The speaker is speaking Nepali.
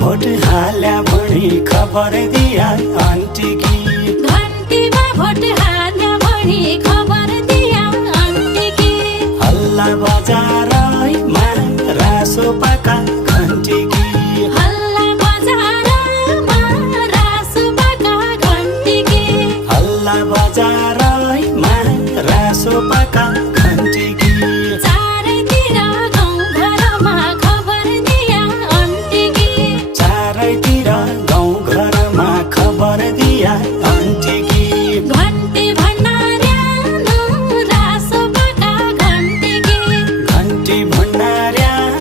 भोट हाल्या भोडी खबर दिया आन्टी की घन्टीमा भोट हाल्या भोडी खबर दिया आन्टी की हल्ला बजारमा रासो पाका